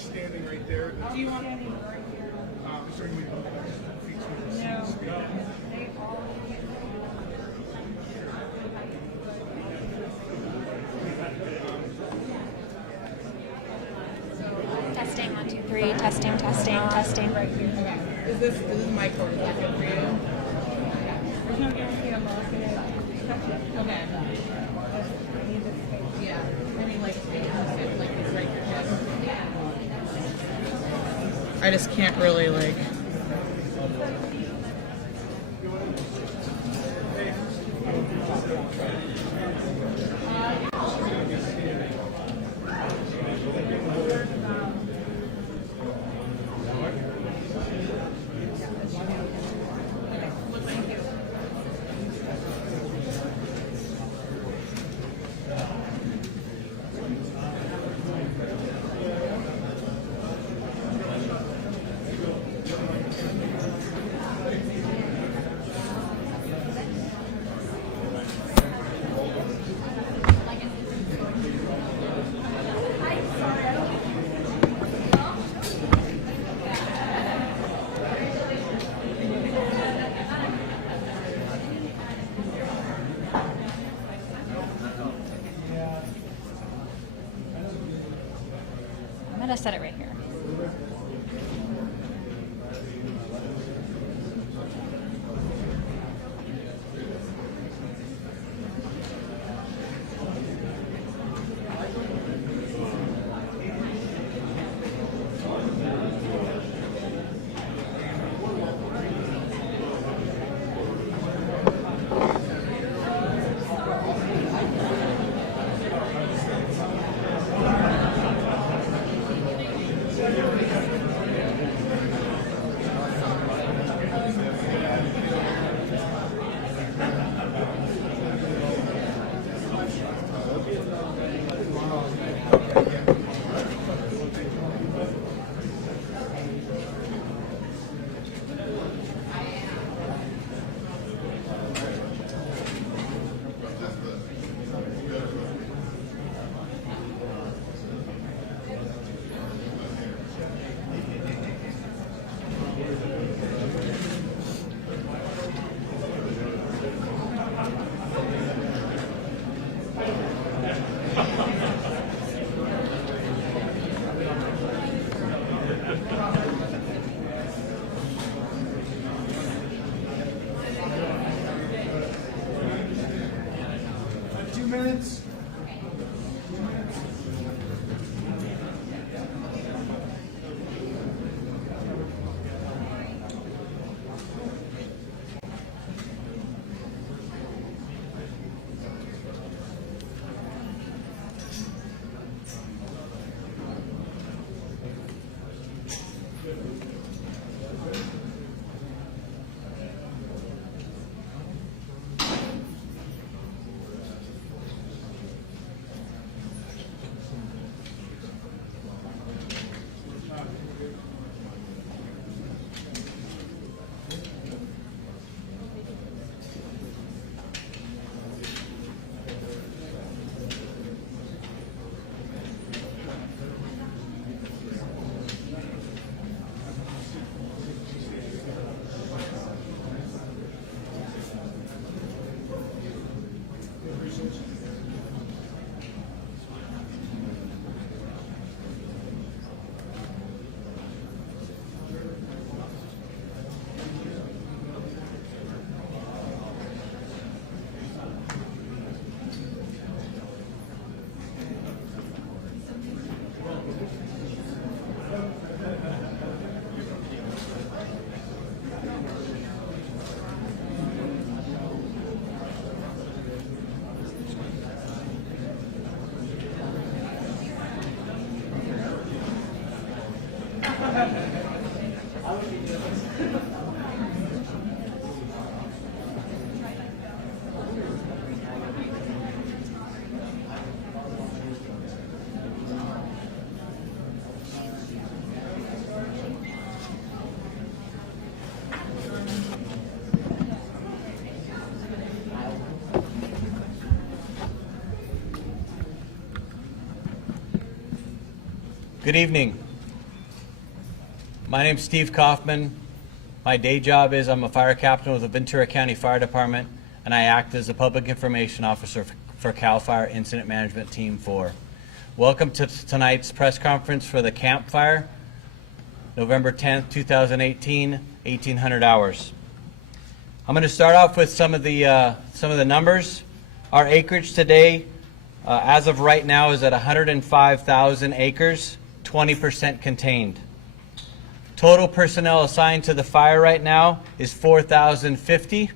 standing right there. Do you want any right here? Is there any way to move back some feet to the No. seats? They all. Testing, 1, 2, 3. Testing, testing, testing. Right here. Okay. Is this my cord? Is that good for you? There's no guarantee I'm not gonna touch it. Okay. I need this space. Yeah. I mean, like, sit like this right here. I just can't really like. I'm going to set it right here. Minutes. Good evening. My name's Steve Kaufman. My day job is I'm a fire captain with the Ventura County Fire Department, and I act as the Public Information Officer for CAL FIRE Incident Management Team 4. Welcome to tonight's press conference for the campfire, November 10th, 2018, 1800 hours. I'm going to start off with some of the numbers. Our acreage today, as of right now, is at 105,000 acres, 20% contained. Total personnel assigned to the fire right now is 4,050.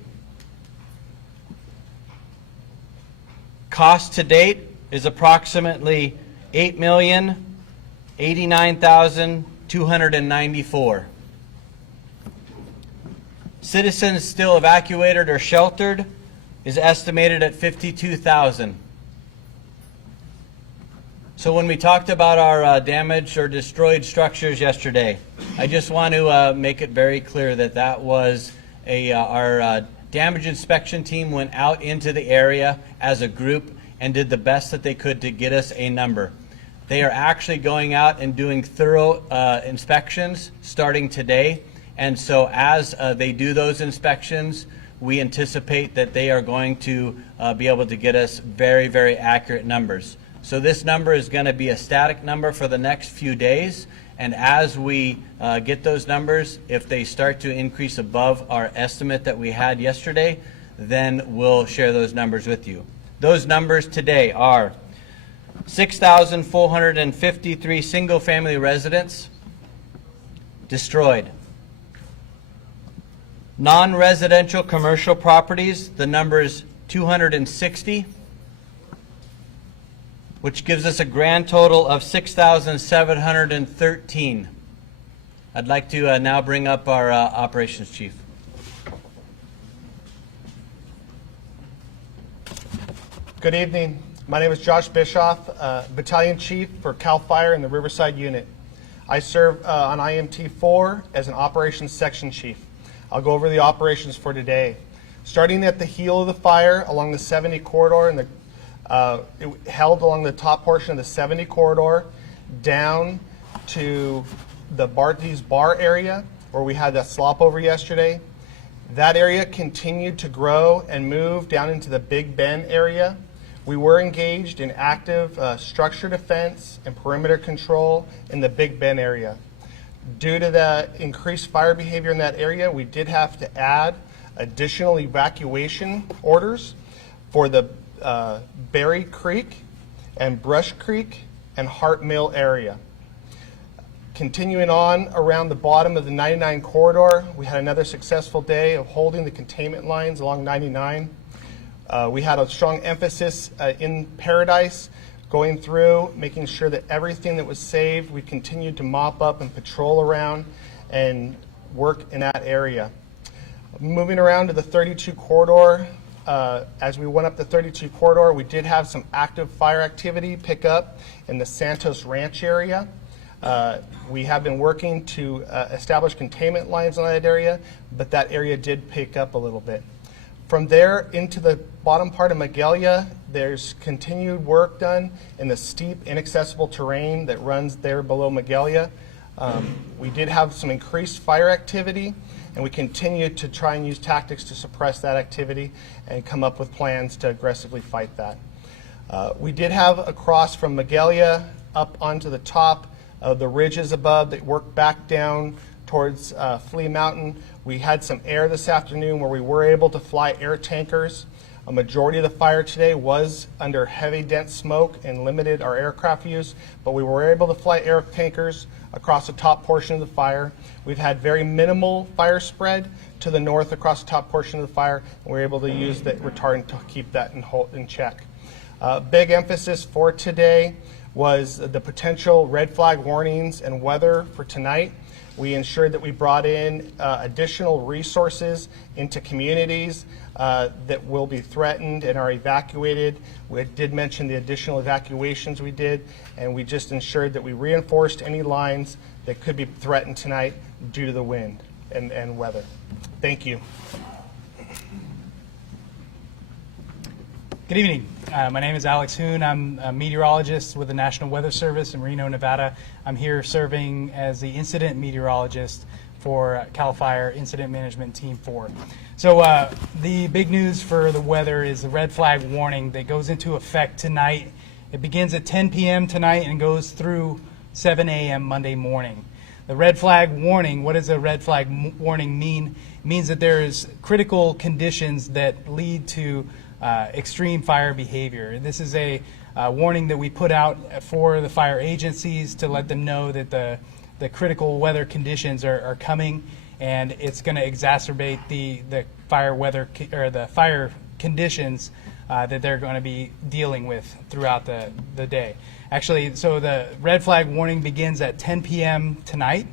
Cost to date is approximately $8,089,294. Citizens still evacuated or sheltered is estimated at 52,000. So when we talked about our damaged or destroyed structures yesterday, I just want to make it very clear that that was our damage inspection team went out into the area as a group and did the best that they could to get us a number. They are actually going out and doing thorough inspections starting today. And so as they do those inspections, we anticipate that they are going to be able to get us very, very accurate numbers. So this number is going to be a static number for the next few days. And as we get those numbers, if they start to increase above our estimate that we had yesterday, then we'll share those numbers with you. Those numbers today are 6,453 single-family residents destroyed. Non-residential commercial properties, the number is 260. Which gives us a grand total of 6,713. I'd like to now bring up our operations chief. Good evening. My name is Josh Bischoff, Battalion Chief for CAL FIRE in the Riverside Unit. I serve on IMT 4 as an Operations Section Chief. I'll go over the operations for today. Starting at the heel of the fire along the 70 corridor and it held along the top portion of the 70 corridor down to the Barty's Bar area where we had that slop over yesterday. That area continued to grow and move down into the Big Bend area. We were engaged in active structure defense and perimeter control in the Big Bend area. Due to the increased fire behavior in that area, we did have to add additional evacuation orders for the Berry Creek and Brush Creek and Hart Mill area. Continuing on around the bottom of the 99 corridor, we had another successful day of holding the containment lines along 99. We had a strong emphasis in Paradise, going through, making sure that everything that was saved, we continued to mop up and patrol around and work in that area. Moving around to the 32 corridor, as we went up the 32 corridor, we did have some active fire activity pick up in the Santos Ranch area. We have been working to establish containment lines on that area, but that area did pick up a little bit. From there into the bottom part of Magalia, there's continued work done in the steep, inaccessible terrain that runs there below Magalia. We did have some increased fire activity, and we continue to try and use tactics to suppress that activity and come up with plans to aggressively fight that. We did have across from Magalia up onto the top of the ridges above that worked back down towards Flea Mountain. We had some air this afternoon where we were able to fly air tankers. A majority of the fire today was under heavy dense smoke and limited our aircraft use, but we were able to fly air tankers across the top portion of the fire. We've had very minimal fire spread to the north across the top portion of the fire, and we're able to use the retardant to keep that in check. Big emphasis for today was the potential red flag warnings and weather for tonight. We ensured that we brought in additional resources into communities that will be threatened and are evacuated. We did mention the additional evacuations we did, and we just ensured that we reinforced any lines that could be threatened tonight due to the wind and weather. Thank you. Good evening. My name is Alex Hoon. I'm a meteorologist with the National Weather Service in Reno, Nevada. I'm here serving as the incident meteorologist for CAL FIRE Incident Management Team 4. So the big news for the weather is the red flag warning that goes into effect tonight. It begins at 10 p.m. tonight and goes through 7 a.m. Monday morning. The red flag warning, what does a red flag warning mean? It means that there is critical conditions that lead to extreme fire behavior. This is a warning that we put out for the fire agencies to let them know that the critical weather conditions are coming, and it's going to exacerbate the fire weather or the fire conditions that they're going to be dealing with throughout the day. Actually, so the red flag warning begins at 10 p.m. tonight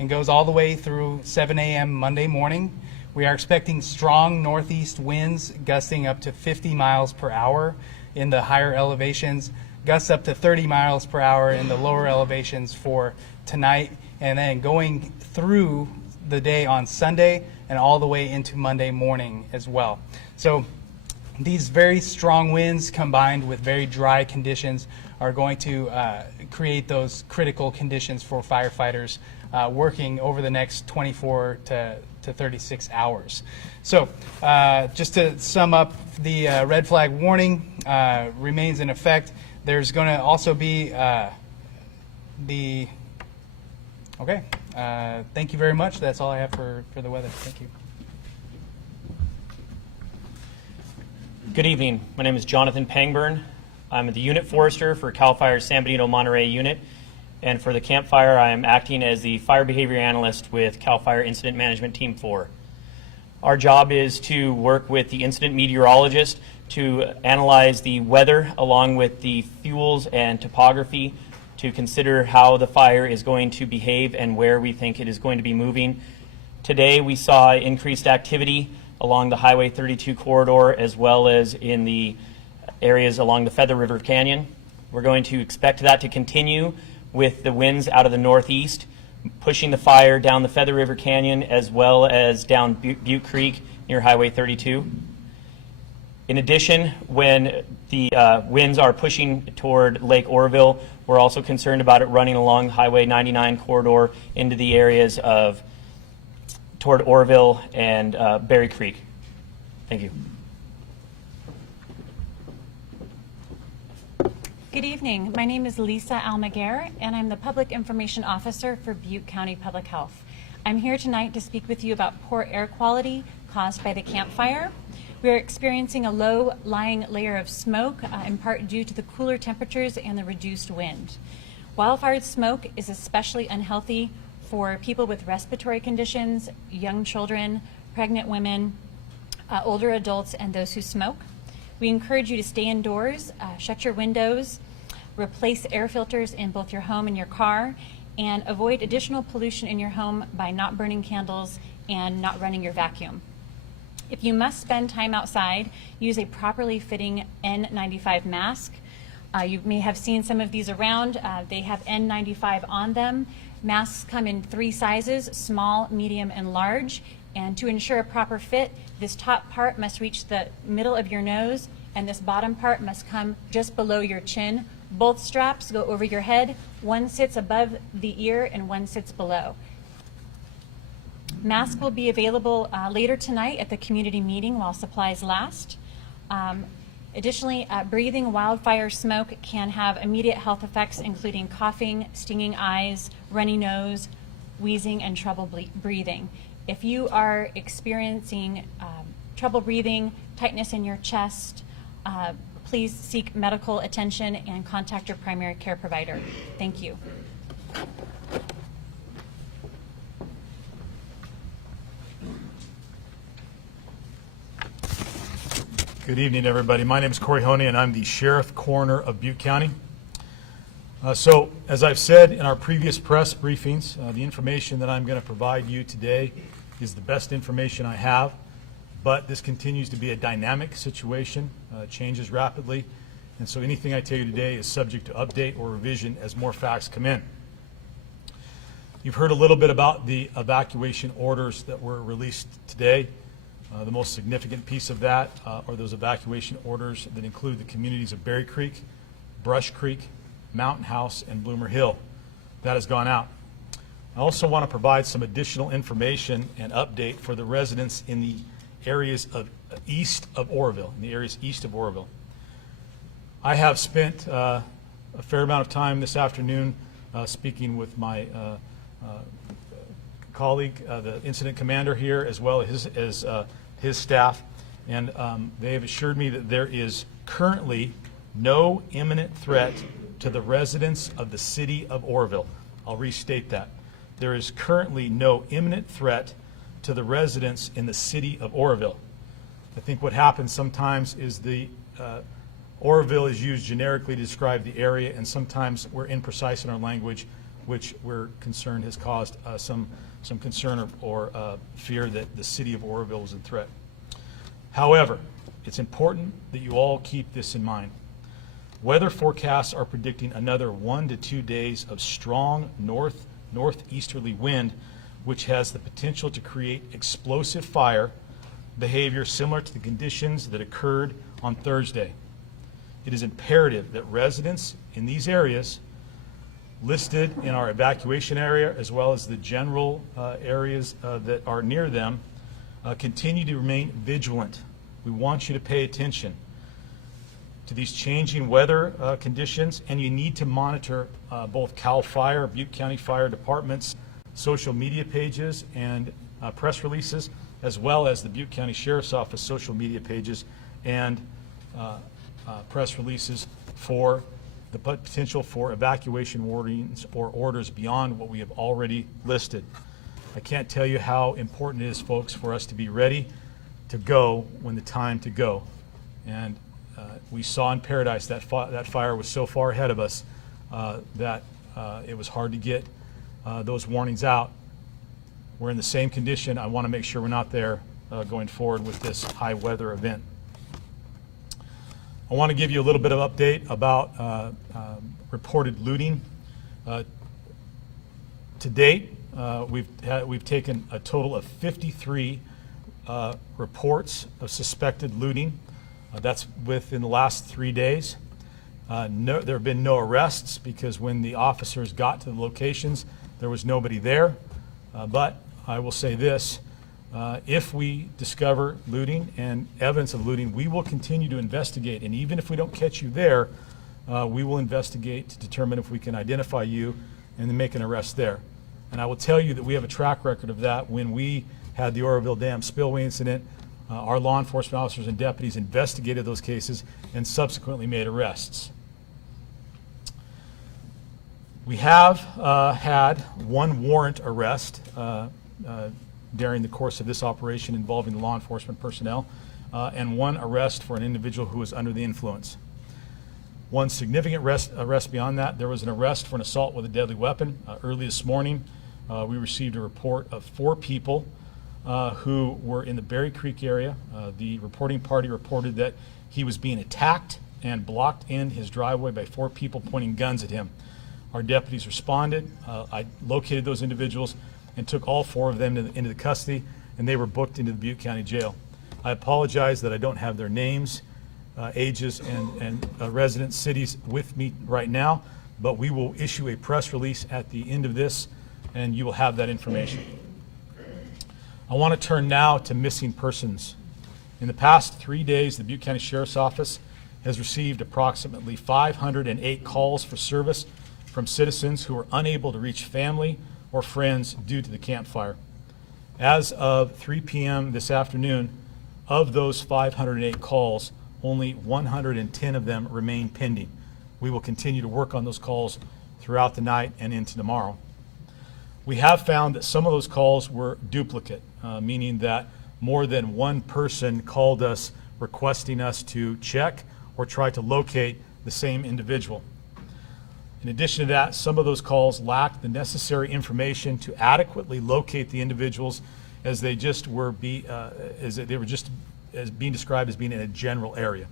and goes all the way through 7 a.m. Monday morning. We are expecting strong northeast winds gusting up to 50 miles per hour in the higher elevations, gusts up to 30 miles per hour in the lower elevations for tonight, and then going through the day on Sunday and all the way into Monday morning as well. So these very strong winds combined with very dry conditions are going to create those critical conditions for firefighters working over the next 24 to 36 hours. So just to sum up, the red flag warning remains in effect. There's going to also be okay. Thank you very much. That's all I have for the weather. Thank you. Good evening. My name is Jonathan Pangburn. I'm the unit forester for CAL FIRE San Benito Monterey unit, and for the Camp Fire, I am acting as the fire behavior analyst with CAL FIRE Incident Management Team 4. Our job is to work with the incident meteorologist to analyze the weather along with the fuels and topography to consider how the fire is going to behave and where we think it is going to be moving. Today we saw increased activity along the Highway 32 corridor as well as in the areas along the Feather River Canyon. We're going to expect that to continue with the winds out of the northeast, pushing the fire down the Feather River Canyon as well as down Butte Creek near Highway 32. In addition, when the winds are pushing toward Lake Oroville, we're also concerned about it running along Highway 99 corridor into the areas of toward Oroville and Berry Creek. Thank you. Good evening. My name is Lisa Almaguer, and I'm the Public Information Officer for Butte County Public Health. I'm here tonight to speak with you about poor air quality caused by the Camp Fire. We're experiencing a low-lying layer of smoke, in part due to the cooler temperatures and the reduced wind. Wildfire smoke is especially unhealthy for people with respiratory conditions, young children, pregnant women, older adults, and those who smoke. We encourage you to stay indoors, shut your windows, replace air filters in both your home and your car, and avoid additional pollution in your home by not burning candles and not running your vacuum. If you must spend time outside, use a properly fitting N95 mask. You may have seen some of these around. They have N95 on them. Masks come in 3 sizes, small, medium, and large. And to ensure a proper fit, this top part must reach the middle of your nose, and this bottom part must come just below your chin. Both straps go over your head. One sits above the ear and one sits below. Masks will be available later tonight at the community meeting while supplies last. Additionally, breathing wildfire smoke can have immediate health effects, including coughing, stinging eyes, runny nose, wheezing, and trouble breathing. If you are experiencing trouble breathing, tightness in your chest, please seek medical attention and contact your primary care provider. Thank you. Good evening, everybody. My name is Corey Honey, and I'm the Sheriff Coroner of Butte County. So, as I've said in our previous press briefings, the information that I'm going to provide you today is the best information I have, but this continues to be a dynamic situation, changes rapidly, and so anything I tell you today is subject to update or revision as more facts come in. You've heard a little bit about the evacuation orders that were released today. The most significant piece of that are those evacuation orders that include the communities of Berry Creek, Brush Creek, Mountain House, and Bloomer Hill. That has gone out. I also want to provide some additional information and update for the residents in the areas of east of Oroville, I have spent a fair amount of time this afternoon speaking with my colleague, the incident commander here, as well as his staff, and they have assured me that there is currently no imminent threat to the residents of the city of Oroville. I'll restate that. There is currently no imminent threat to the residents in the city of Oroville. I think what happens sometimes is the Oroville is used generically to describe the area, and sometimes we're imprecise in our language, which we're concerned has caused some concern or fear that the city of Oroville is in threat. However, it's important that you all keep this in mind. Weather forecasts are predicting another 1 to 2 days of strong northeasterly wind, which has the potential to create explosive fire behavior similar to the conditions that occurred on Thursday. It is imperative that residents in these areas listed in our evacuation area, as well as the general areas that are near them, continue to remain vigilant. We want you to pay attention to these changing weather conditions, and you need to monitor both CAL FIRE, Butte County Fire Department's social media pages and press releases, as well as the Butte County Sheriff's Office social media pages and press releases for the potential for evacuation warnings or orders beyond what we have already listed. I can't tell you how important it is, folks, for us to be ready to go when the time to go. And we saw in Paradise that fire was so far ahead of us that it was hard to get those warnings out. We're in the same condition. I want to make sure we're not there going forward with this high weather event. I want to give you a little bit of update about reported looting. To date, we've taken a total of 53 reports of suspected looting. That's within the last 3 days. There have been no arrests because when the officers got to the locations, there was nobody there. But I will say this, if we discover looting and evidence of looting, we will continue to investigate. And even if we don't catch you there, we will investigate to determine if we can identify you and then make an arrest there. And I will tell you that we have a track record of that. When we had the Oroville Dam spillway incident, our law enforcement officers and deputies investigated those cases and subsequently made arrests. We have had one warrant arrest during the course of this operation involving the law enforcement personnel, and one arrest for an individual who was under the influence. One significant arrest beyond that, there was an arrest for an assault with a deadly weapon. Early this morning, we received a report of 4 people who were in the Berry Creek area. The reporting party reported that he was being attacked and blocked in his driveway by 4 people pointing guns at him. Our deputies responded. I located those individuals and took all 4 of them into the custody, and they were booked into the Butte County Jail. I apologize that I don't have their names, ages, and resident cities with me right now, but we will issue a press release at the end of this, and you will have that information. I want to turn now to missing persons. In the past 3 days, the Butte County Sheriff's Office has received approximately 508 calls for service from citizens who are unable to reach family or friends due to the campfire. As of 3 p.m. this afternoon, of those 508 calls, only 110 of them remain pending. We will continue to work on those calls throughout the night and into tomorrow. We have found that some of those calls were duplicate, meaning that more than one person called us requesting us to check or try to locate the same individual. In addition to that, some of those calls lacked the necessary information to adequately locate the individuals, as they just were being described as being in a general area.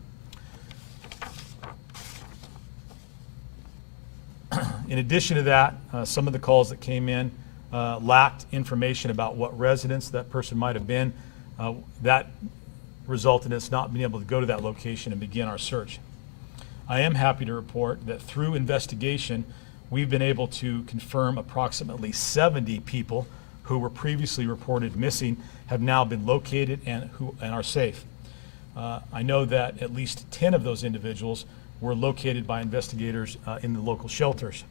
In addition to that, some of the calls that came in lacked information about what residence that person might have been. That resulted in us not being able to go to that location and begin our search. I am happy to report that through investigation, we've been able to confirm approximately 70 people who were previously reported missing have now been located and are safe. I know that at least 10 of those individuals were located by investigators in the local shelters.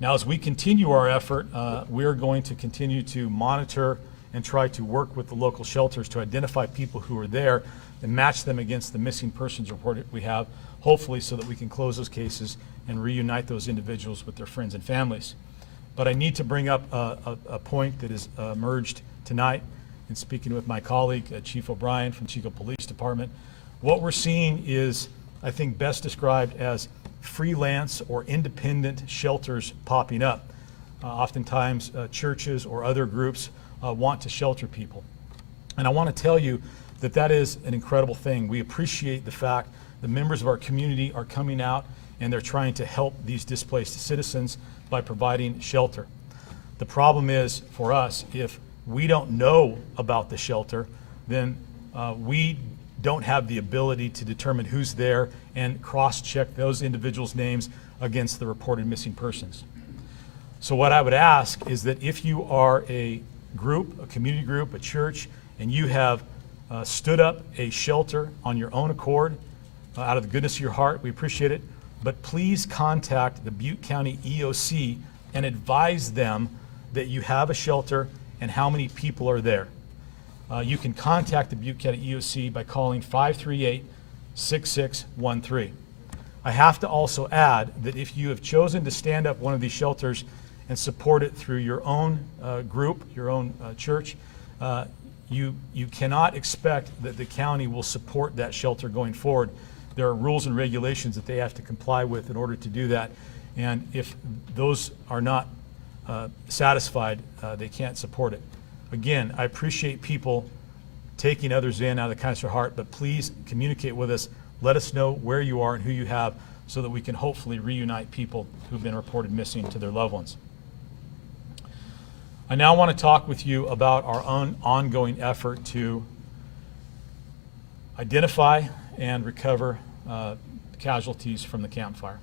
Now, as we continue our effort, we're going to continue to monitor and try to work with the local shelters to identify people who are there and match them against the missing persons report that we have, hopefully so that we can close those cases and reunite those individuals with their friends and families. But I need to bring up a point that has emerged tonight in speaking with my colleague, Chief O'Brien from Chico Police Department. What we're seeing is, I think, best described as freelance or independent shelters popping up. Oftentimes, churches or other groups want to shelter people. And I want to tell you that that is an incredible thing. We appreciate the fact that members of our community are coming out and they're trying to help these displaced citizens by providing shelter. The problem is, for us, if we don't know about the shelter, then we don't have the ability to determine who's there and cross-check those individuals' names against the reported missing persons. So what I would ask is that if you are a group, a community group, a church, and you have stood up a shelter on your own accord, out of the goodness of your heart, we appreciate it, but please contact the Butte County EOC and advise them that you have a shelter and how many people are there. You can contact the Butte County EOC by calling 538-6613. I have to also add that if you have chosen to stand up one of these shelters and support it through your own group, your own church, you cannot expect that the county will support that shelter going forward. There are rules and regulations that they have to comply with in order to do that. And if those are not satisfied, they can't support it. Again, I appreciate people taking others in out of the kindness of their heart, but please communicate with us. Let us know where you are and who you have so that we can hopefully reunite people who've been reported missing to their loved ones. I now want to talk with you about our own ongoing effort to identify and recover casualties from the Camp Fire.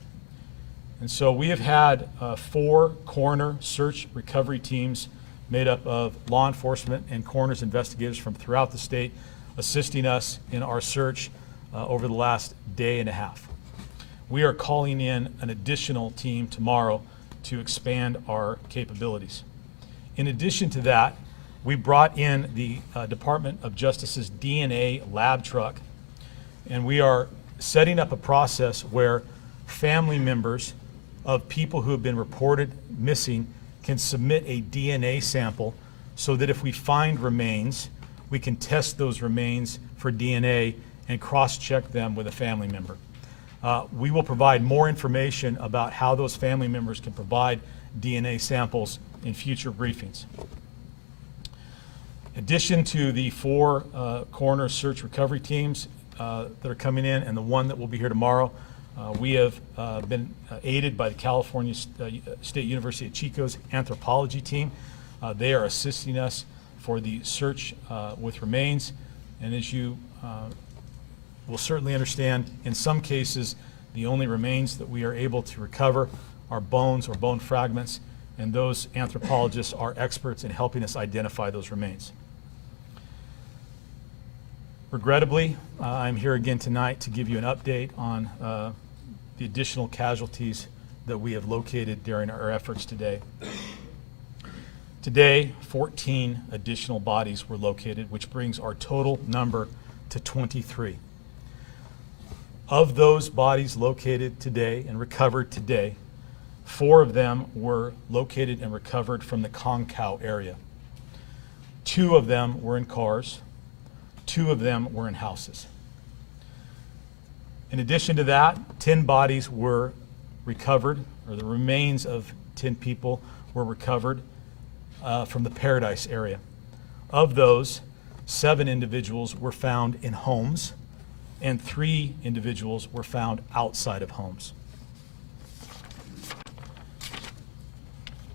And so we have had 4 coroner search recovery teams made up of law enforcement and coroner's investigators from throughout the state assisting us in our search over the last day and a half. We are calling in an additional team tomorrow to expand our capabilities. In addition to that, we brought in the Department of Justice's DNA lab truck, and we are setting up a process where family members of people who have been reported missing can submit a DNA sample so that if we find remains, we can test those remains for DNA and cross-check them with a family member. We will provide more information about how those family members can provide DNA samples in future briefings. In addition to the 4 coroner search recovery teams that are coming in and the one that will be here tomorrow, we have been aided by the California State University at Chico's anthropology team. They are assisting us for the search with remains. And as you will certainly understand, in some cases, the only remains that we are able to recover are bones or bone fragments, and those anthropologists are experts in helping us identify those remains. Regrettably, I'm here again tonight to give you an update on the additional casualties that we have located during our efforts today. Today, 14 additional bodies were located, which brings our total number to 23. Of those bodies located today and recovered today, 4 of them were located and recovered from the Concow area. 2 of them were in cars. 2 of them were in houses. In addition to that, 10 bodies were recovered, or the remains of 10 people were recovered from the Paradise area. Of those, 7 individuals were found in homes, and 3 individuals were found outside of homes.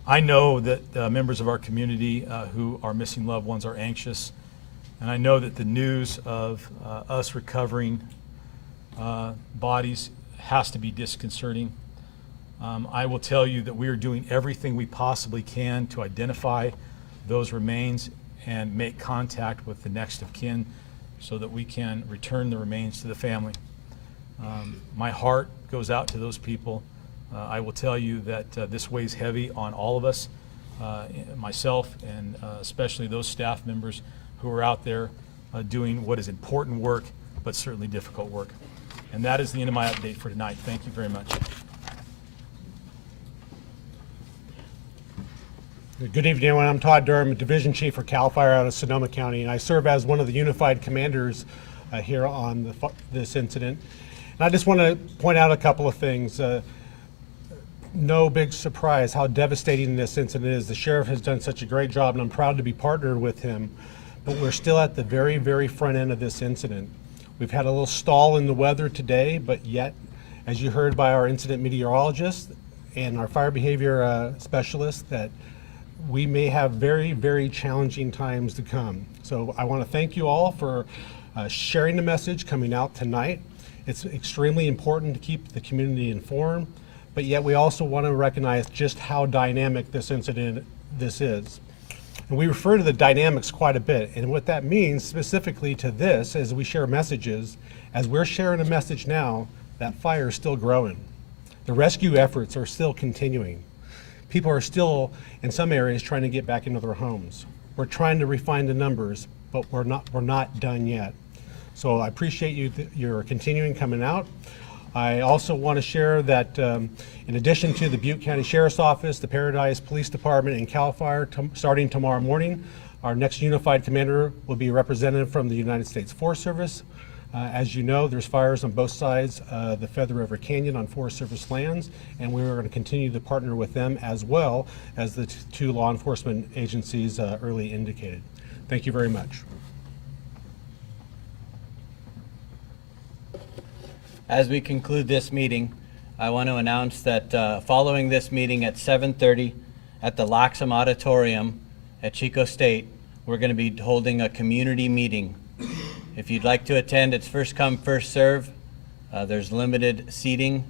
I know that members of our community who are missing loved ones are anxious And I know that the news of us recovering bodies has to be disconcerting. I will tell you that we are doing everything we possibly can to identify those remains and make contact with the next of kin so that we can return the remains to the family. My heart goes out to those people. I will tell you that this weighs heavy on all of us, myself and especially those staff members who are out there doing what is important work, but certainly difficult work. And that is the end of my update for tonight. Thank you very much. Good evening, everyone. I'm Todd Durham, Division Chief for CAL FIRE out of Sonoma County, and I serve as one of the unified commanders here on this incident. And I just want to point out a couple of things. No big surprise how devastating this incident is. The sheriff has done such a great job, and I'm proud to be partnered with him. But we're still at the very, very front end of this incident. We've had a little stall in the weather today, but yet, as you heard by our incident meteorologist and our fire behavior specialist, that we may have very, very challenging times to come. So I want to thank you all for sharing the message coming out tonight. It's extremely important to keep the community informed, but yet we also want to recognize just how dynamic this incident is. And we refer to the dynamics quite a bit, and what that means specifically to this as we share messages, as we're sharing a message now, that fire is still growing. The rescue efforts are still continuing. People are still, in some areas, trying to get back into their homes. We're trying to refine the numbers, but we're not done yet. So I appreciate your continuing coming out. I also want to share that in addition to the Butte County Sheriff's Office, the Paradise Police Department, and CAL FIRE, starting tomorrow morning, our next unified commander will be a representative from the United States Forest Service. As you know, there's fires on both sides of the Feather River Canyon on Forest Service lands, and we're going to continue to partner with them as well as the two law enforcement agencies early indicated. Thank you very much. As we conclude this meeting, I want to announce that following this meeting at 7:30 at the Loxham Auditorium at Chico State, we're going to be holding a community meeting. If you'd like to attend, it's first come, first serve. There's limited seating.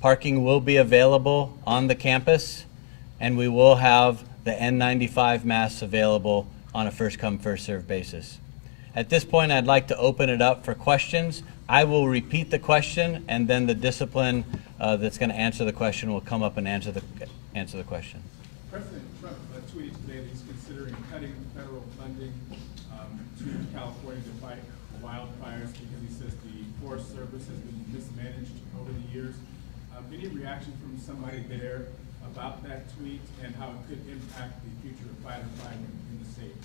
Parking will be available on the campus, and we will have the N95 masks available on a first come, first serve basis. At this point, I'd like to open it up for questions. I will repeat the question, and then the discipline that's going to answer the question will come up and answer the question. President Trump tweeted today that he's considering cutting federal funding to California to fight wildfires because he says the Forest Service has been mismanaged over the years. Any reaction from somebody there about that tweet and how it could impact the future of firefighting in the state?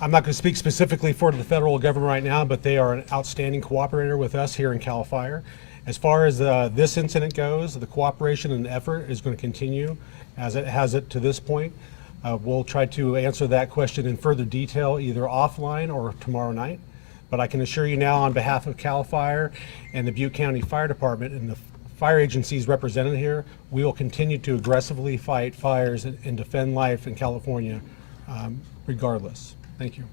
I'm not going to speak specifically for the federal government right now, but they are an outstanding cooperator with us here in CAL FIRE. As far as this incident goes, the cooperation and effort is going to continue as it has it to this point. We'll try to answer that question in further detail either offline or tomorrow night. But I can assure you now on behalf of CAL FIRE and the Butte County Fire Department and the fire agencies represented here, we will continue to aggressively fight fires and defend life in California regardless. Thank you.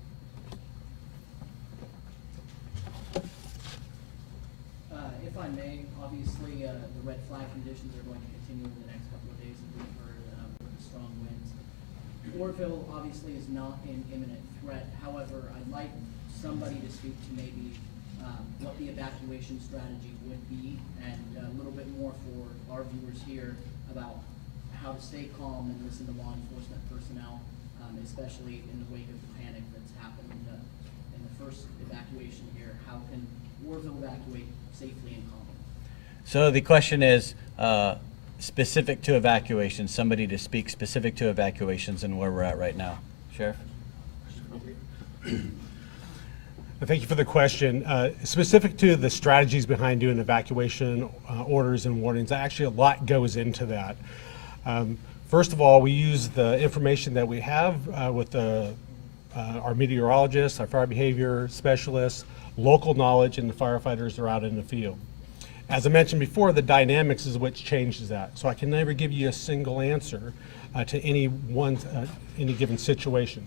If I may, obviously the red flag conditions are going to continue in the next couple of days as we've heard with the strong winds. Orville obviously is not an imminent threat. However, I'd like somebody to speak to maybe what the evacuation strategy would be and a little bit more for our viewers here about how to stay calm and listen to law enforcement personnel, especially in the wake of the panic that's happened in the first evacuation here. How can Orville evacuate safely and calmly? So the question is specific to evacuations, somebody to speak specific to evacuations and where we're at right now. Sheriff? Thank you for the question. Specific to the strategies behind doing evacuation orders and warnings, actually a lot goes into that. First of all, we use the information that we have with our meteorologists, our fire behavior specialists, local knowledge, and the firefighters are out in the field. As I mentioned before, the dynamics is what changes that. So I can never give you a single answer to any given situation.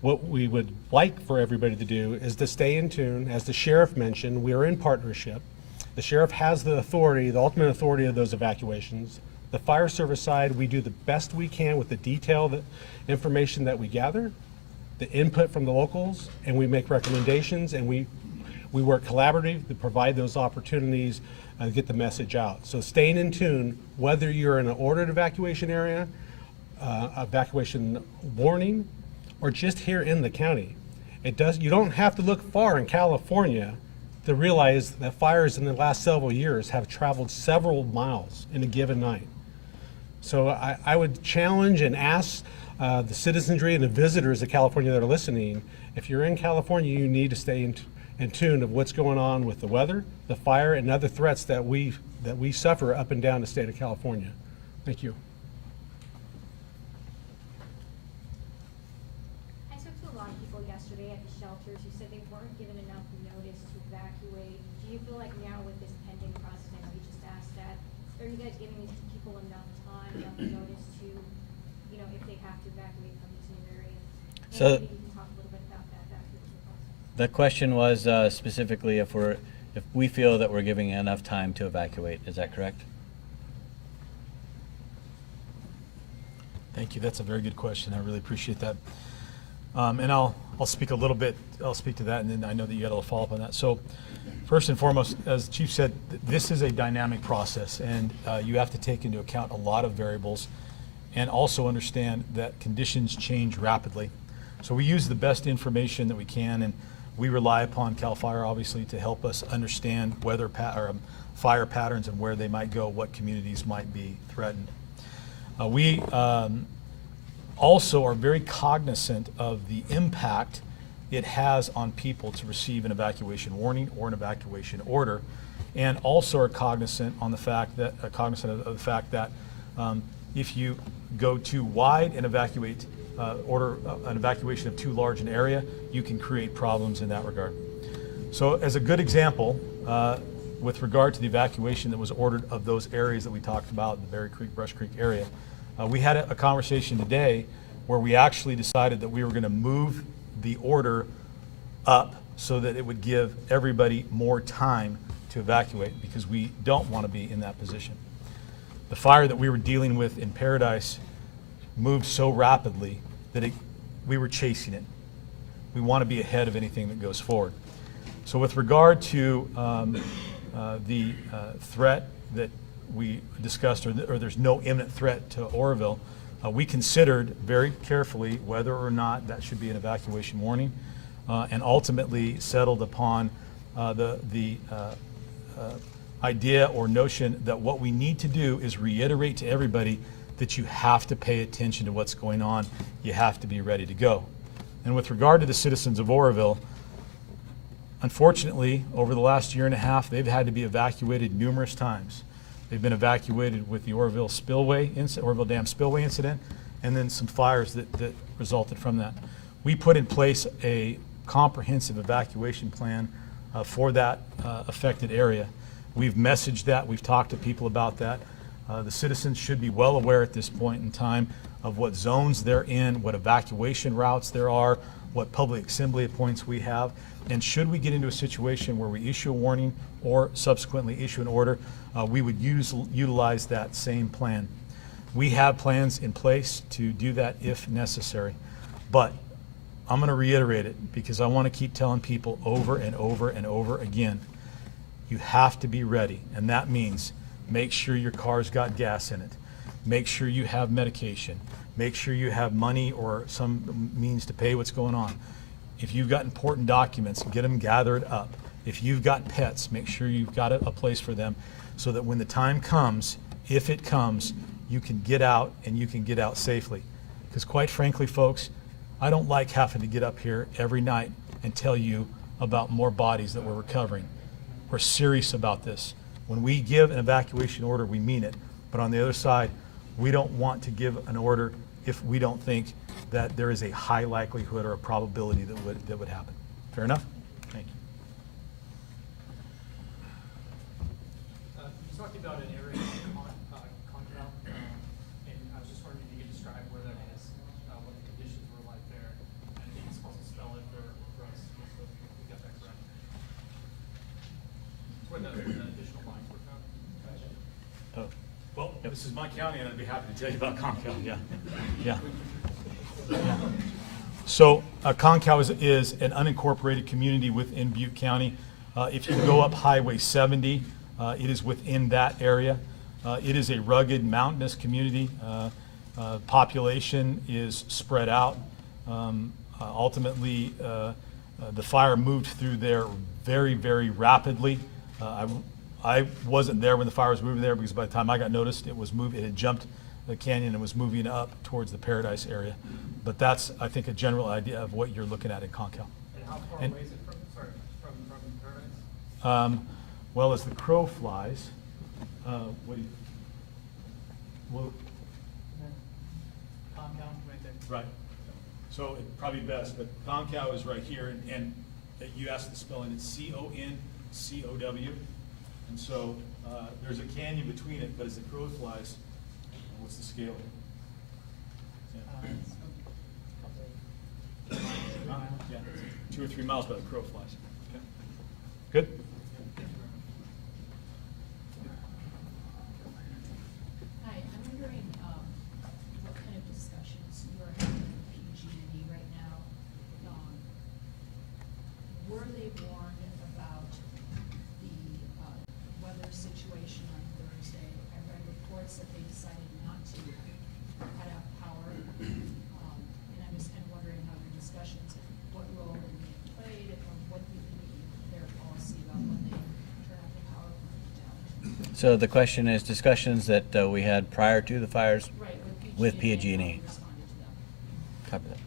What we would like for everybody to do is to stay in tune. As the sheriff mentioned, we are in partnership. The sheriff has the authority, the ultimate authority of those evacuations. The fire service side, we do the best we can with the detailed information that we gather, the input from the locals, and we make recommendations, and we work collaboratively to provide those opportunities to get the message out. So staying in tune, whether you're in an ordered evacuation area, evacuation warning, or just here in the county. You don't have to look far in California to realize that fires in the last several years have traveled several miles in a given night. So I would challenge and ask the citizenry and the visitors of California that are listening, if you're in California, you need to stay in tune of what's going on with the weather, the fire, and other threats that we suffer up and down the state of California. Thank you. I spoke to a lot of people yesterday at the shelters who said they weren't given enough notice to evacuate. Do you feel like now with this pending process, we just asked that, are you guys giving these people enough time, enough notice to, if they have to evacuate from these new areas? So- Maybe you can talk a little bit about that evacuation process. The question was specifically if we feel that we're giving enough time to evacuate. Is that correct? Thank you. That's a very good question. I really appreciate that. And I'll speak a little bit. I'll speak to that, and then I know that you got a follow up on that. So, first and foremost, as the Chief said, this is a dynamic process, and you have to take into account a lot of variables, and also understand that conditions change rapidly. So we use the best information that we can, and we rely upon CAL FIRE obviously to help us understand fire patterns and where they might go, what communities might be threatened. We also are very cognizant of the impact it has on people to receive an evacuation warning or an evacuation order, and also are cognizant of the fact that if you go too wide and order an evacuation of too large an area, you can create problems in that regard. So, as a good example, with regard to the evacuation that was ordered of those areas that we talked about, the Berry Creek, Brush Creek area, we had a conversation today where we actually decided that we were going to move the order up so that it would give everybody more time to evacuate, because we don't want to be in that position. The fire that we were dealing with in Paradise moved so rapidly that we were chasing it. We want to be ahead of anything that goes forward. So with regard to the threat that we discussed, or there's no imminent threat to Oroville, we considered very carefully whether or not that should be an evacuation warning, and ultimately settled upon the idea or notion that what we need to do is reiterate to everybody that you have to pay attention to what's going on. You have to be ready to go. And with regard to the citizens of Oroville, unfortunately, over the last year and a half, they've had to be evacuated numerous times. They've been evacuated with the Oroville Dam spillway incident, and then some fires that resulted from that. We put in place a comprehensive evacuation plan for that affected area. We've messaged that. We've talked to people about that. The citizens should be well aware at this point in time of what zones they're in, what evacuation routes there are, what public assembly points we have, and should we get into a situation where we issue a warning or subsequently issue an order, we would utilize that same plan. We have plans in place to do that if necessary, but I'm going to reiterate it because I want to keep telling people over and over and over again, you have to be ready, and that means make sure your car's got gas in it. Make sure you have medication. Make sure you have money or some means to pay what's going on. If you've got important documents, get them gathered up. If you've got pets, make sure you've got a place for them so that when the time comes, if it comes, you can get out and you can get out safely. Because quite frankly, folks, I don't like having to get up here every night and tell you about more bodies that we're recovering. We're serious about this. When we give an evacuation order, we mean it. But on the other side, we don't want to give an order if we don't think that there is a high likelihood or a probability that would happen. Fair enough? Thank you. out an area called Concal, and I was just wondering if you could describe where that is, what the conditions were like there, and if you're supposed to spell it for us, just so we got that correct. It's where the additional lines were found. Well, this is my county, and I'd be happy to tell you about Concal, yeah. Yeah. So Concal is an unincorporated community within Butte County. If you go up Highway 70, it is within that area. It is a rugged, mountainous community. Population is spread out. Ultimately, the fire moved through there very, very rapidly. I wasn't there when the fire was moving there because by the time I got noticed, it was moving. It had jumped the canyon and was moving up towards the Paradise area. But that's, I think, a general idea of what you're looking at in Concal. And how far away is it from Paradise? Well, as the crow flies, what do you? Well, Concal, right there. right. So it'd probably best, but Concal is right here, and you asked the spelling. It's C-O-N-C-O-W, and so there's a canyon between it. But as the crow flies, what's the scale? Yeah, 2 or 3 miles by the crow flies. Okay. Good. Hi, I'm wondering what kind of discussions you are having with PG&E right now. Were they warned about the weather situation on Thursday? I read reports that they decided not to cut out power. And I'm just kind of wondering how your discussions, what role they may have played, and what you think their policy about when they turn off the power when it's down. So the question is discussions that we had prior to the fires Right, with PG&E. PG&E. And how you responded to them. Copy that.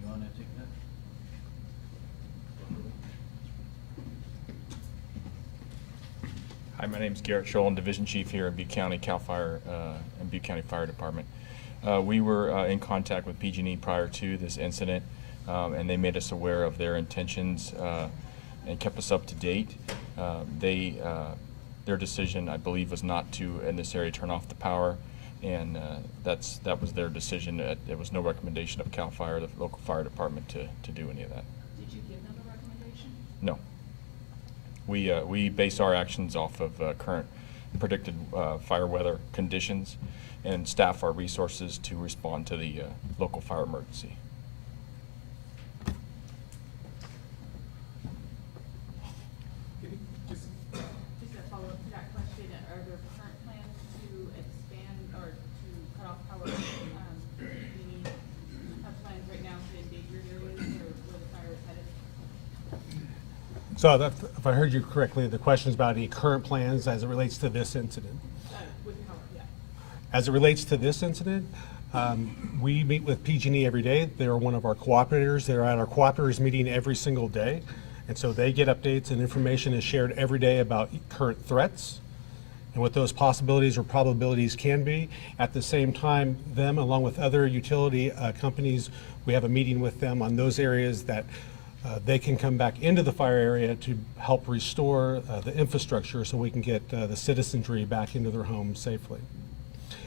You want to take that? Hi, my name is Garrett Scholl, I'm Division Chief here at Butte County CAL FIRE and Butte County Fire Department. We were in contact with PG&E prior to this incident, and they made us aware of their intentions and kept us up to date. Their decision, I believe, was not to, in this area, turn off the power, and that was their decision. There was no recommendation of CAL FIRE, the local fire department, to do any of that. Did you give them a recommendation? No. We base our actions off of current predicted fire weather conditions and staff our resources to respond to the local fire emergency. Just Just a follow-up to that question, are there current plans to expand or to cut off power? Do you have plans right now to endanger areas or where the fire is headed? So if I heard you correctly, the question is about any current plans as it relates to this incident. With power, yeah. As it relates to this incident, we meet with PG&E every day. They're one of our cooperators. They're at our cooperators meeting every single day. And so they get updates and information is shared every day about current threats and what those possibilities or probabilities can be. At the same time, them, along with other utility companies, we have a meeting with them on those areas that they can come back into the fire area to help restore the infrastructure so we can get the citizenry back into their homes safely.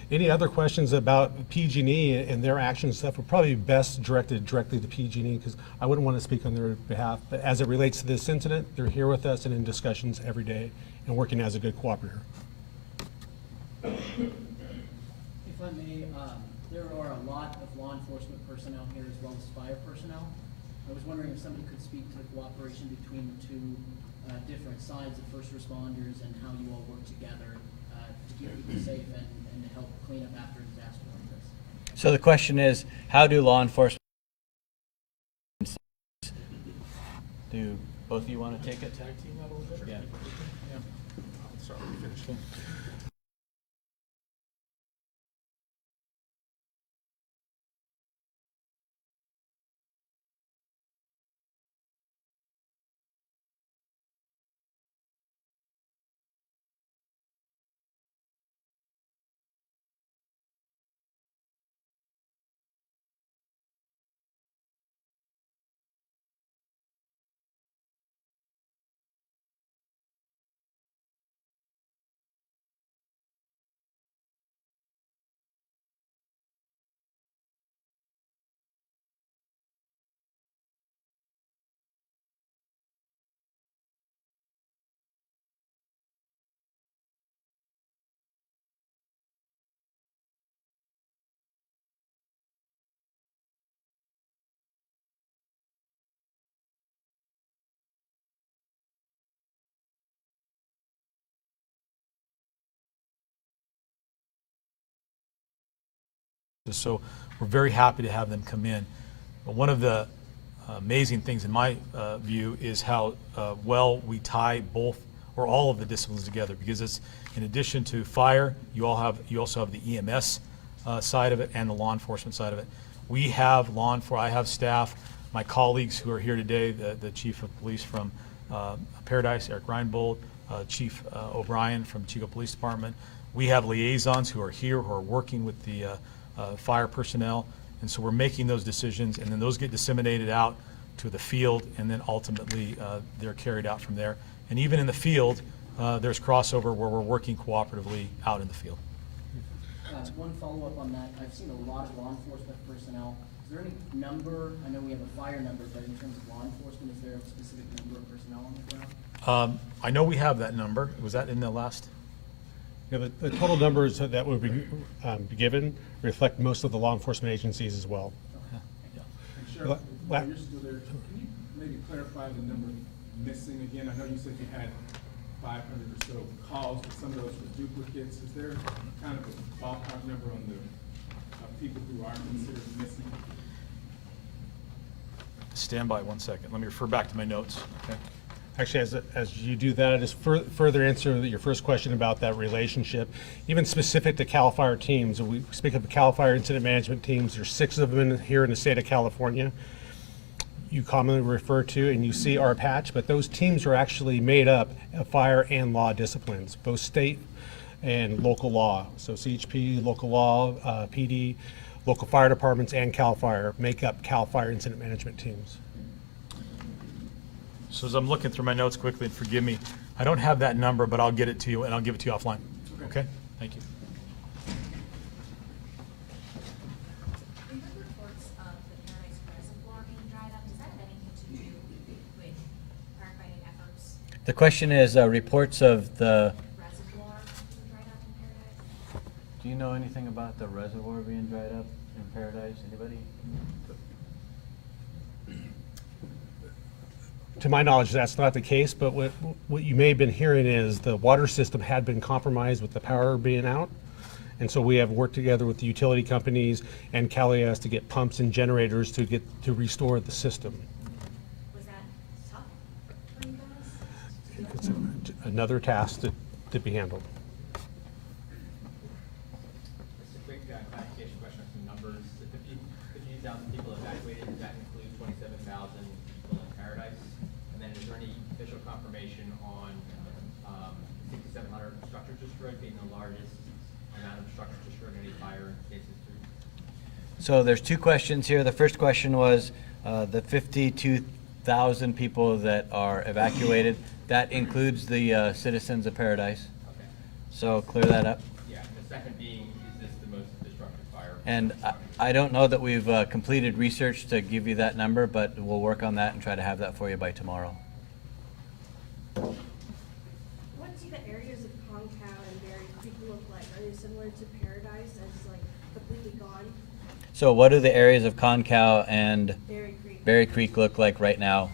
Any other questions about PG&E and their action stuff would probably be best directed directly to PG&E because I wouldn't want to speak on their behalf. But as it relates to this incident, they're here with us and in discussions every day and working as a good cooperator. If I may, there are a lot of law enforcement personnel here as well as fire personnel. I was wondering if somebody could speak to the cooperation between the two different sides of first responders and how you all work together to keep people safe and to help clean up after a disaster like this. So the question is, how do law enforcement do both of you want to take it? Tag team that a little bit? Yeah. Sorry, finish. So we're very happy to have them come in. But one of the amazing things in my view is how well we tie both or all of the disciplines together, because it's in addition to fire, you also have the EMS side of it and the law enforcement side of it. We have I have staff, my colleagues who are here today, the Chief of Police from Paradise, Eric Reinbold, Chief O'Brien from Chico Police Department. We have liaisons who are here, who are working with the fire personnel, and so we're making those decisions, and then those get disseminated out to the field, and then ultimately they're carried out from there. And even in the field, there's crossover where we're working cooperatively out in the field. One follow-up on that, I've seen a lot of law enforcement personnel. Is there any number, I know we have a fire number, but in terms of law enforcement, is there a specific number of personnel on the ground? I know we have that number. Was that in the last? Yeah, the total numbers that would be given reflect most of the law enforcement agencies as well. And Sheriff, while you're still there, can you maybe clarify the number missing again? I know you said you had 500 or so calls, but some of those were duplicates. Is there kind of a ballpark number on the people who are considered missing? Stand by 1 second. Let me refer back to my notes. Okay. Actually, as you do that, I just further answer your first question about that relationship. Even specific to CAL FIRE teams, we speak of the CAL FIRE incident management teams. There's 6 of them here in the state of California. You commonly refer to, and you see our patch, but those teams are actually made up of fire and law disciplines, both state and local law. So CHP, local law, PD, local fire departments, and CAL FIRE make up CAL FIRE incident management teams. So as I'm looking through my notes quickly, and forgive me, I don't have that number, but I'll get it to you, and I'll give it to you offline. Okay? Thank you. We heard reports of the Paradise Reservoir being dried up. Does that have anything to do with firefighting efforts? The question is reports of the. Reservoir being dried up in Paradise? Do you know anything about the reservoir being dried up in Paradise? Anybody? To my knowledge, that's not the case, but what you may have been hearing is the water system had been compromised with the power being out. And so we have worked together with the utility companies and CalES to get pumps and generators to restore the system. Was that tough for you guys? It's another task to be handled. Just a quick clarification question on some numbers. The 50,000 people evacuated, does that include 27,000 people in Paradise? And then is there any official confirmation on 6,700 structures destroyed being the largest amount of structures destroyed in any fire in state's history? So there's 2 questions here. The first question was the 52,000 people that are evacuated. That includes the citizens of Paradise. Okay. So clear that up. Yeah, the second being, is this the most destructive fire? And I don't know that we've completed research to give you that number, but we'll work on that and try to have that for you by tomorrow. What do the areas of Concow and Berry Creek look like? Are they similar to Paradise as like completely gone? So what do the areas of Concow and Berry Creek. look like right now?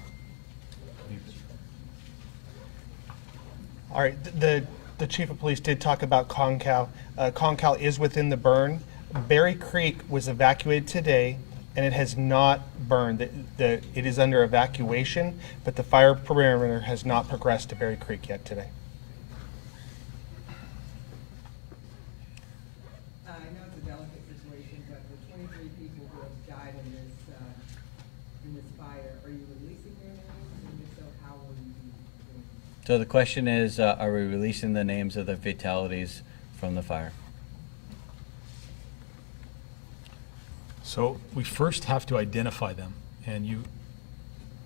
All right, the Chief of Police did talk about Concow. Concow is within the burn. Berry Creek was evacuated today, and it has not burned. It is under evacuation, but the fire perimeter has not progressed to Berry Creek yet today. I know it's a delicate situation, but the 23 people who have died in this fire, are you releasing their names? And if so, how will you be doing it? So the question is, are we releasing the names of the fatalities from the fire? So we first have to identify them, and you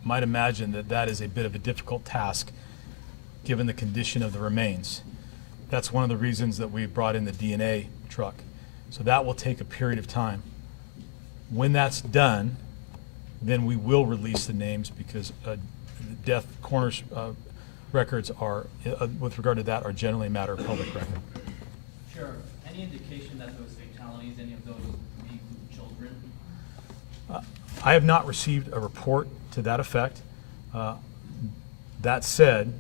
might imagine that that is a bit of a difficult task given the condition of the remains. That's one of the reasons that we brought in the DNA truck. So that will take a period of time. When that's done, then we will release the names, because death coroner's records are, with regard to that, are generally a matter of public record. Sheriff, any indication that those fatalities, any of those may include children? I have not received a report to that effect. That said,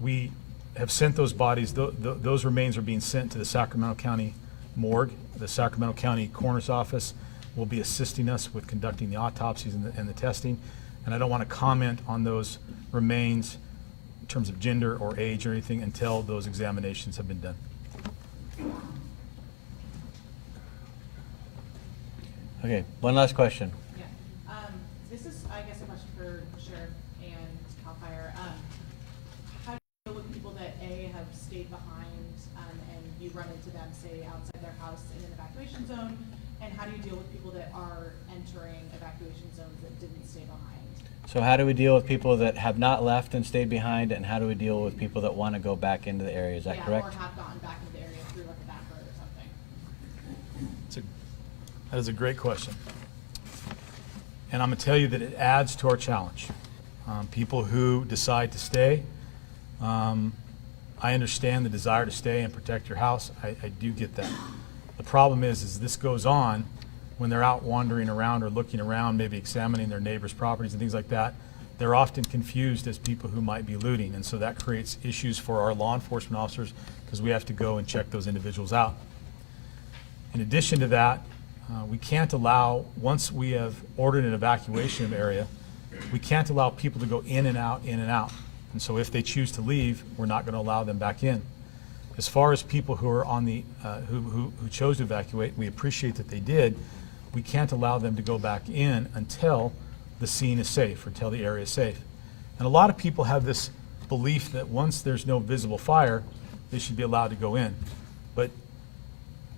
we have sent those bodies, those remains are being sent to the Sacramento County morgue the Sacramento County Coroner's Office will be assisting us with conducting the autopsies and the testing. And I don't want to comment on those remains in terms of gender or age or anything until those examinations have been done. Okay, one last question. Yeah. This is, I guess, a question for Sheriff and CAL FIRE. How do you deal with people that have stayed behind, and you run into them, say, outside their house in an evacuation zone? And how do you deal with people that are entering evacuation zones that didn't stay behind? So how do we deal with people that have not left and stayed behind, and how do we deal with people that want to go back into the area? Is that correct? Or have gotten back into the area through like a back road or something? That is a great question. And I'm going to tell you that it adds to our challenge. People who decide to stay, I understand the desire to stay and protect your house. I do get that. The problem is this goes on when they're out wandering around or looking around, maybe examining their neighbors' properties and things like that. They're often confused as people who might be looting, and so that creates issues for our law enforcement officers because we have to go and check those individuals out. In addition to that, we can't allow, once we have ordered an evacuation area, we can't allow people to go in and out, in and out. And so if they choose to leave, we're not going to allow them back in. As far as people who are on the, who chose to evacuate, we appreciate that they did. We can't allow them to go back in until the scene is safe, or until the area is safe. And a lot of people have this belief that once there's no visible fire, they should be allowed to go in. But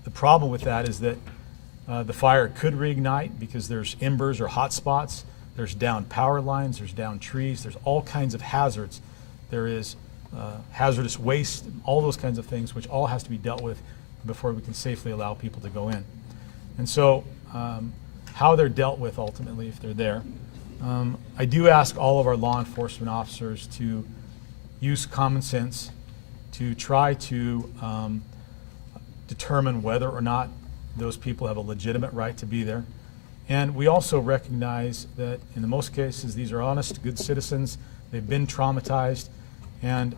the problem with that is that the fire could reignite because there's embers or hot spots, there's down power lines, there's down trees, there's all kinds of hazards. There is hazardous waste, all those kinds of things, which all has to be dealt with before we can safely allow people to go in. And so how they're dealt with ultimately if they're there. I do ask all of our law enforcement officers to use common sense to try to determine whether or not those people have a legitimate right to be there. And we also recognize that in the most cases, these are honest, good citizens. They've been traumatized. And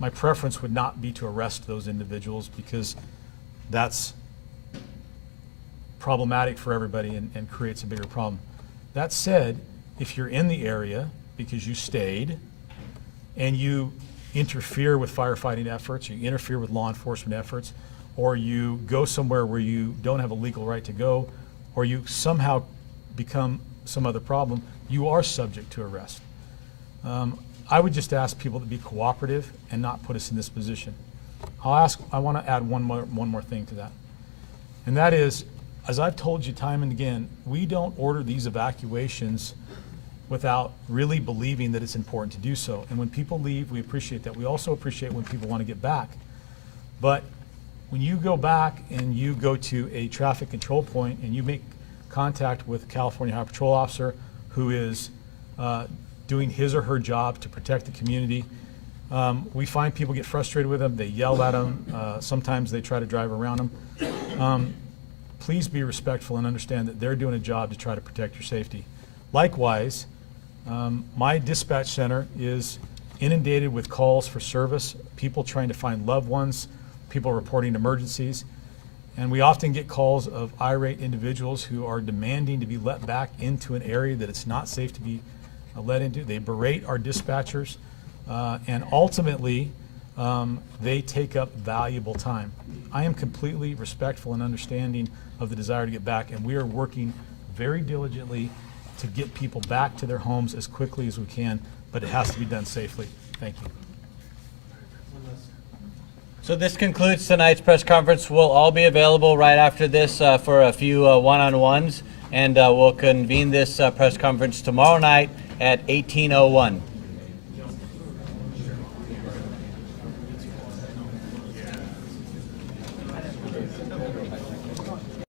my preference would not be to arrest those individuals because that's problematic for everybody and creates a bigger problem. That said, if you're in the area because you stayed and you interfere with firefighting efforts, you interfere with law enforcement efforts, or you go somewhere where you don't have a legal right to go, or you somehow become some other problem, you are subject to arrest. I would just ask people to be cooperative and not put us in this position. I want to add one more thing to that. And that is, as I've told you time and again, we don't order these evacuations without really believing that it's important to do so. And when people leave, we appreciate that. We also appreciate when people want to get back. But when you go back and you go to a traffic control point and you make contact with a California Highway Patrol officer who is doing his or her job to protect the community, we find people get frustrated with them. They yell at them. Sometimes they try to drive around them. Please be respectful and understand that they're doing a job to try to protect your safety. Likewise, my dispatch center is inundated with calls for service, people trying to find loved ones, people reporting emergencies, and we often get calls of irate individuals who are demanding to be let back into an area that it's not safe to be let into. They berate our dispatchers, and ultimately they take up valuable time. I am completely respectful and understanding of the desire to get back, and we are working very diligently to get people back to their homes as quickly as we can, but it has to be done safely. Thank you. So this concludes tonight's press conference. We'll all be available right after this for a few one-on-ones, and we'll convene this press conference tomorrow night at 18:01.